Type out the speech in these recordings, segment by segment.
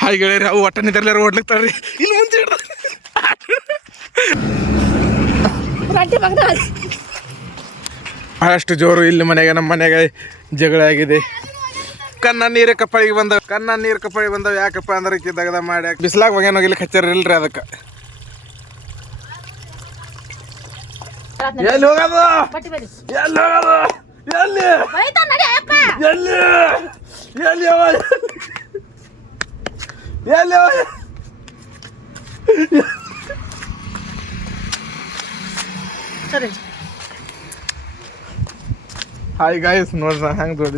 Hi ಗೆಳೆಯರಿ ಅವು ಒಟ್ಟ ನಿದ್ರಲ್ಲಾರ ಓಡ್ಲಿಕ್ತಾರ್ರಿ ಇಲ್ಲಿ ಮುಂದೆ ಅಷ್ಟು ಜೋರು ಇಲ್ಲಿ ಮನೆಗೆ ನಮ್ಮ ಮನೆಗೆ ಜಗಳ ಆಗಿದೆ. ಕನ್ನ ನೀರು ಕಪ್ಪಳಿಗೆ ಬಂದವ ಕನ್ನ ನೀರು ಕಪ್ಪಳಿಗೆ ಬಂದವ. ಯಾಕಪ್ಪ ಅಂದ್ರೆ ಕಿದ್ದಾಗದ ದಗದ ಮಾಡಿ ಬಿಸ್ಲಾಗ ಹೋಗ್ಯಾನ ಹೋಗಿಲ್ಲ ಹಚ್ಚಾರ ಇಲ್ರಿ ಅದಕ್ಕೆ. ಎಲ್ಲಿ ಹೋಗೋದು? ಎಲ್ಲಿ ಹೋಗೋದು? ಎಲ್ಲಿ? ಎಲ್ಲಿ? ಎಲ್ಲಿ ಅವ ಎಲ್ಲಿ ಅವ ಸರಿ ಹಾಯ್ ಗಾಯ್ಸ್ ನೋಡ್ರ ಹೆಂಗ್ ದೊಡ್ಡ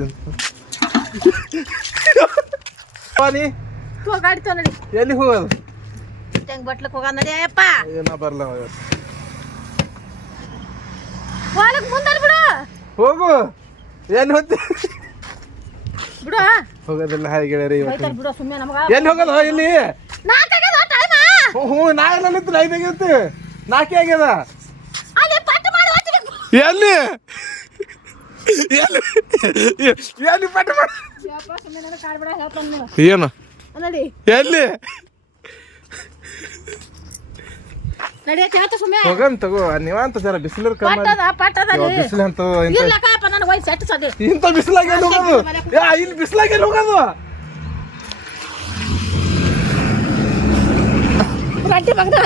ನೀ ತೋ ಗಾಡಿ ತೋ ನಡಿ ಎಲ್ಲಿ ಹೋಗೋದು ಹೆಂಗ್ ಬಟ್ಲಕ್ ಹೋಗ ನಡಿ ಅಪ್ಪ ಏನ ಬರಲ್ಲ ಹೊಲಕ್ ಮುಂದಲ್ ಬಿಡು ಹೋಗು ಎಲ್ಲಿ ಹೋಗ್ತಿ ಬಿಡು ಹೋಗೋದಿಲ್ಲ ಹಾಯ್ ಗೆಳೆಯರಿ ಇವತ್ತು. ಎಲ್ಲಿ ಹೋಗೋದು ಇಲ್ಲಿ? ಹ್ಞೂ ನಾ ಎಲ್ಲ ನಿಂತು ಐದು ಆಗೈತಿ ನಾಲ್ಕೇ ಆಗ್ಯದ? ಅಲ್ಲಿ ಪಟ್ಟ ಎಲ್ಲಿ? ಎಲ್ಲಿ? ಪಟ್ಟ ಏನು? ಎಲ್ಲಿ? ನಡಿ ಅಂತ ಹೇಳ್ತ ಸುಮ್ಮನೆ ಹೋಗಮ್ ತಗೋ ನೀವಂತ ಜರ ಬಿಸಿಲರ್ ಕಮ್ಮಿ ಪಟ್ಟದ ಪಟ್ಟದ ಬಿಸಿಲು ಅಂತ ಇಂಥ ಇಲ್ಲ ಕಣಪ್ಪ ನನ್ನ ವಯಸ್ಸು ಸೆಟ್ ಸದಿ ಇಂತ ಬಿಸಿಲಾಗ ಹೋಗೋದು. ಯಾ ಇಲ್ಲಿ ಬಿಸಿಲಾಗ ಹೋಗೋದು. ಗಂಟೆ ಮಗನ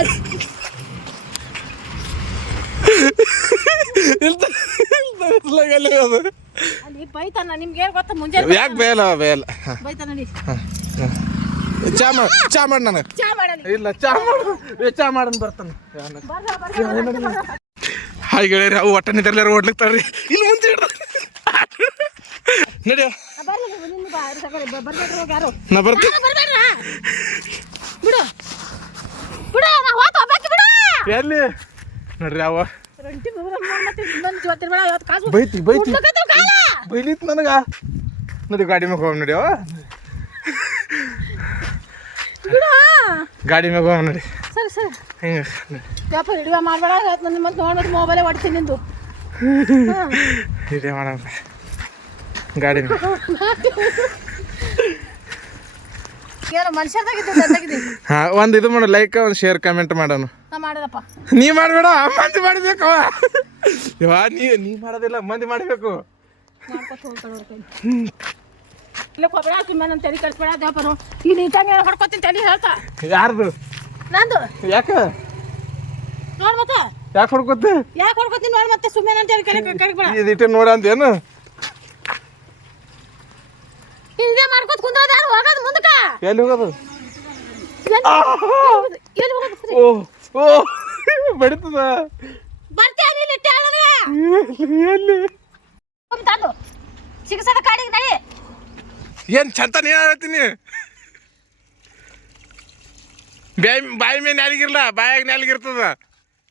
ಇಂಥ ಬಿಸಿಲಾಗ ಹೋಗೋದು. ಅಲ್ಲಿ ಬೈತಾನ ನಿಮ್ಗೆ ಏನು ಗೊತ್ತಾ ಮುಂಜಾನೆ ಯಾಕೆ ಬೇಲ ಬೇಲ ಬೈತಾನ ನಡಿ ಚಾ ಮಾಡ ಚಾ ಮಾಡಿ ನನಗೆ. ಚಾ ಮಾಡಲಿ ಇಲ್ಲ ಚಾ ಮಾಡು. ಏ, ಚಾ ಮಾಡನ್ ಬರ್ತಾನೆ. ಹಾಗೆ ಗೆಳೆಯರಿ ಅವು ಒಟ್ಟ ನಿದ್ರಲ್ಲಾರ ಓಡ್ಲಿಕ್ತಾರ್ರಿ ಇಲ್ಲಿ ಮುಂದೆ ನಡಿಯೋ. ನಾ ಬರ್ತೀನಿ. ಯಾರು ಬಿಡು. ಬಿಡು ನಾ ಹೋತ ಹೋಗ್ಬೇಕು ಬಿಡು. ಎಲ್ಲಿ? ನೋಡ್ರಿ ಅವ. ಬೈತಿ ಬೈತಿ. ಬೈಲಿತ್ ನನಗ. ನೋಡಿ ಗಾಡಿ ಮ್ಯಾಗ ಹೋಗ್ ನೋಡಿ ಅವ ಬಿಡು ಗಾಡಿ ಮ್ಯಾಗ ಹೋಗ್ ನೋಡಿ. ಸರಿ ಸರಿ. ಹಿಂಗ ಯಪ್ಪ ಹಿಡಿಯ ಮಾಡಬೇಡ. ನಾನು ಮತ್ತೆ ನೋಡ್ಬೇಕು ಮೊಬೈಲೇ ಹೊಡ್ತೀನಿ ನಿಂದು. ಹಿಡಿಯ ಮಾಡೋಣ ಗಾಡಿ ಹಾ ಒಂದ್ ಇದು ಮಾಡು ಲೈಕ್ ಒಂದ್ ಶೇರ್ ಕಮೆಂಟ್ ಮಾಡೋಣ. ನಾ ಮಾಡಬೇಡ ಮಂದಿ ಮಾಡಬೇಕು ನೀ ನೀ ಮಾಡೋದಿಲ್ಲ ಮಂದಿ ಮಾಡ್ಬೇಕು ಮಾಡ್ಕೊತ ಹೋಗ್ತಾಳೆ ಅವ್ರ ಕೈ ಇಲ್ಲ ಕೊಬ್ಬರ ಸುಮ್ಮನೆ ನನ್ನ ತಲೆ ಕಳಿಸ್ಬೇಡ ದೇವಪ್ಪನು ಈ ನೀಟಾಗಿ ಹೊಡ್ಕೊತೀನಿ ತಲೆ ಹೇಳ್ತಾ. ಯಾರ್ದು? ಯಾಕ? ನಂದು ನೋಡ್ ಮತ್ತೆ. ಯಾಕೆ ಹೊಡ್ಕೊತಿ? ಯಾಕೆ ಹೊಡ್ಕೊತೀನಿ ನೋಡಿ ಮತ್ತೆ ಸುಮ್ಮನೆ ಅಂತ ಹೇಳಿ ಕರೆ ಕರಿಬೇಡ ಇದಿಟ್ಟು ನೋಡ ಅಂತೇನು ಮಾಡ್ಕೊತ ಕುಂದ್ರದ ಯಾರು? ಹೋಗೋದು ಮುಂದಕ್ಕ. ಎಲ್ಲಿ ಹೋಗೋದು? ಎಲ್ಲಿ ಹೋಗೋದು? ಓ ಓ ಬಡಿತದ? ಬರ್ತೀಯ ನೀನು ಏನು ಎಲ್ಲಿ? ಸಿಗಸದ ಕಾಡಿಗೆ ನಡಿ. ಏನ್ ಚಂತ ಹೇಳತ್ತೀನಿ ಹೇಳ್ತೀನಿ? ಬಾಯಿ ಬಾಯಿ ಮೇಲೆ ನ್ಯಾಲಿಗಿರ್ಲ ಬಾಯಾಗ ನ್ಯಾಲಿಗಿರ್ತದ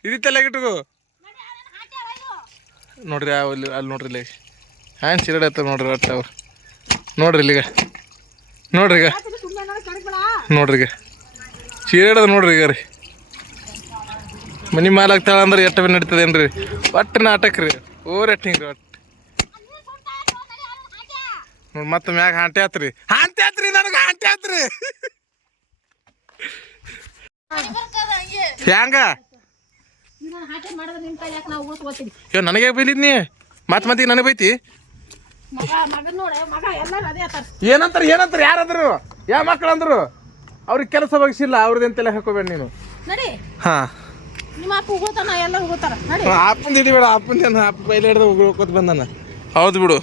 ಇದಿತ್ತಲ್ಲ ಇಟ್ಕೋ. ನೋಡ್ರಿ ಅಲ್ಲಿ ಅಲ್ಲಿ ನೋಡ್ರಿ ಇಲ್ಲಿ. ಹ್ಯಾಂಡ್ ಸಿರಡತ್ತ ನೋಡ್ರಿ ಒಟ್ಟು ಅವ್ರು. ನೋಡ್ರಿ ಇಲ್ಲಿಗ. ನೋಡ್ರಿ ಈಗ. ನೋಡ್ರಿ ಈಗ. ಚೀರಾಡೋದು ನೋಡ್ರಿ ಈಗ ರೀ. ಮನಿ ಮಾಲಾಗ್ತಾಳ ಅಂದ್ರೆ ಎಷ್ಟು ನಡೀತದೇನ್ರಿ? ಒಟ್ಟು ನಾಟಕ ರೀ. ಓರ್ ಎಟ್ಟಿಂಗ್ ರೀ ಒಟ್ಟು. ಮತ್ತೆ ಮ್ಯಾಗ ಹಾಂಟಿ ಆತ್ರಿ. ಹಾಂಟಿ ಆತ್ರಿ ನನಗೆ ಹಾಂಟಿ ಆತ್ರಿ. ಹ್ಯಾಂಗ ಉಳಿಸ್ಕೊತೀವಿ ನನಗೆ ಬೈಲಿದ್ ನೀ? ಮತ್ತೆ ಮತ್ತೆ ನನಗೆ ಬೈತಿ? ಏನಂತಾರ ಏನಂತಾರ ಯಾರಂದ್ರು? ಯಾ ಮಕ್ಳು ಅಂದ್ರು? ಅವ್ರಿಗೆ ಕೆಲಸ ಬಗ್ಸಿಲ್ಲ ಅವ್ರದ್ದೆಂತೆಲ್ಲ ಹಾಕೋಬೇಡ ನೀನು. ಹಾ. ಅಪ್ಪಂದು ಹಿಡಿಬೇಡ ಅಪ್ಪಂದೇನು ಅಪ್ಪ ಬೈಲಿ ಹಿಡ್ದು ಹೋಗ್ಕೋತ ಬಂದಾನ. ಹೌದು ಬಿಡು.